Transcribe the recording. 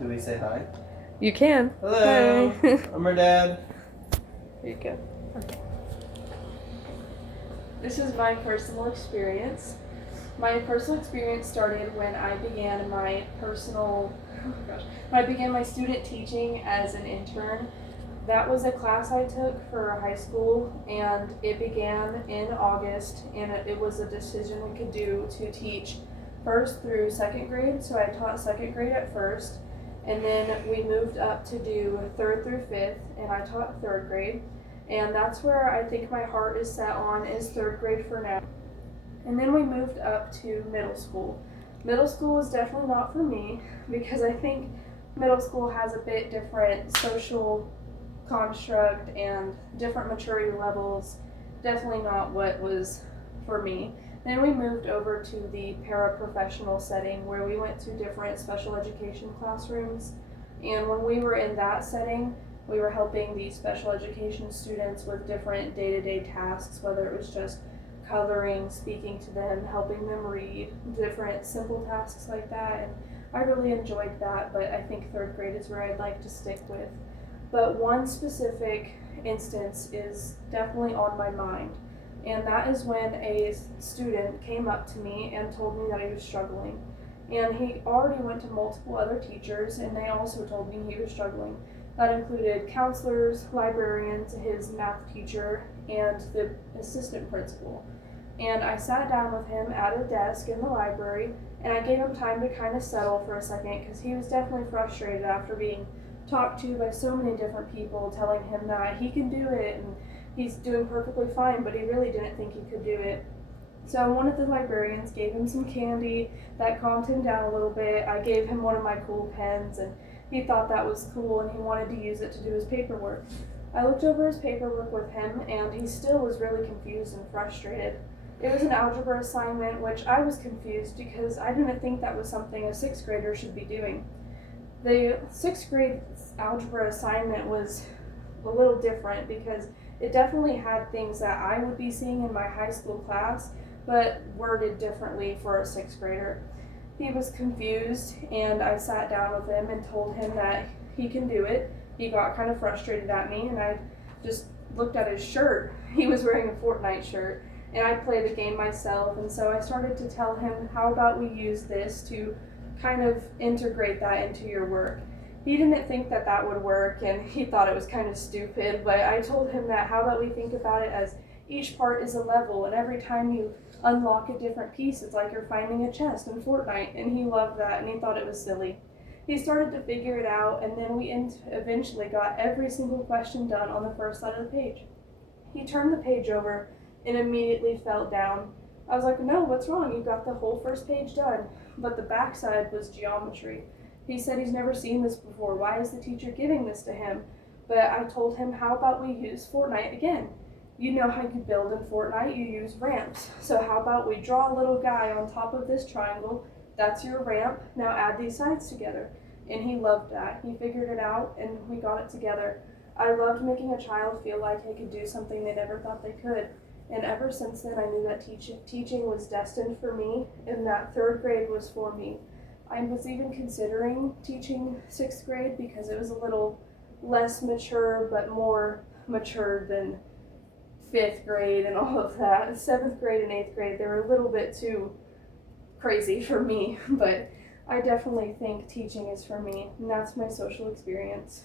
Do we say hi? You can. Hello. Hi. I'm her dad. Here you go. Okay. This is my personal experience. My personal experience started when I began my student teaching as an intern. That was a class I took for high school, and it began in August, and it was a decision we could do to teach first through second grade. So I taught second grade at first, and then we moved up to do third through fifth, and I taught third grade. And that's where I think my heart is set on, is third grade for now. And then we moved up to middle school. Middle school was definitely not for me, because I think middle school has a bit different social construct and different maturity levels. Definitely not what was for me. Then we moved over to the paraprofessional setting, where we went to different special education classrooms. And when we were in that setting, we were helping these special education students with different day-to-day tasks, whether it was just coloring, speaking to them, helping them read, different simple tasks like that. And I really enjoyed that, but I think third grade is where I'd like to stick with. But one specific instance is definitely on my mind, and that is when a student came up to me and told me that he was struggling. And he already went to multiple other teachers, and they also told me he was struggling. That included counselors, librarians, his math teacher, and the assistant principal. And I sat down with him at a desk in the library, and I gave him time to kind of settle for a second, because he was definitely frustrated after being talked to by so many different people telling him that he can do it and he's doing perfectly fine, but he really didn't think he could do it. So one of the librarians gave him some candy that calmed him down a little bit. I gave him one of my cool pens, and he thought that was cool, and he wanted to use it to do his paperwork. I looked over his paperwork with him, and he still was really confused and frustrated. It was an algebra assignment, which I was confused because I didn't think that was something a sixth grader should be doing. The sixth grade algebra assignment was a little different, because it definitely had things that I would be seeing in my high school class, but worded differently for a sixth grader. He was confused, and I sat down with him and told him that he can do it. He got kind of frustrated at me, and I just looked at his shirt. He was wearing a Fortnite shirt, and I play the game myself, and so I started to tell him, how about we use this to kind of integrate that into your work. He didn't think that that would work, and he thought it was kind of stupid, but I told him that, how about we think about it as each part is a level, and every time you unlock a different piece, it's like you're finding a chest in Fortnite, and he loved that, and he thought it was silly. He started to figure it out, and then we eventually got every single question done on the first side of the page. He turned the page over and immediately fell down. I was like, no, what's wrong? You got the whole first page done. But the back side was geometry. He said he's never seen this before. Why is the teacher giving this to him? But I told him, how about we use Fortnite again? You know how you build in Fortnite, you use ramps. So how about we draw a little guy on top of this triangle? That's your ramp. Now add these sides together. And he loved that. He figured it out, and we got it together. I loved making a child feel like they could do something they never thought they could. And ever since then, I knew that teaching was destined for me, and that third grade was for me. I was even considering teaching sixth grade, because it was a little less mature, but more mature than fifth grade and all of that. Seventh grade and eighth grade, they were a little bit too crazy for me, but I definitely think teaching is for me, and that's my social experience.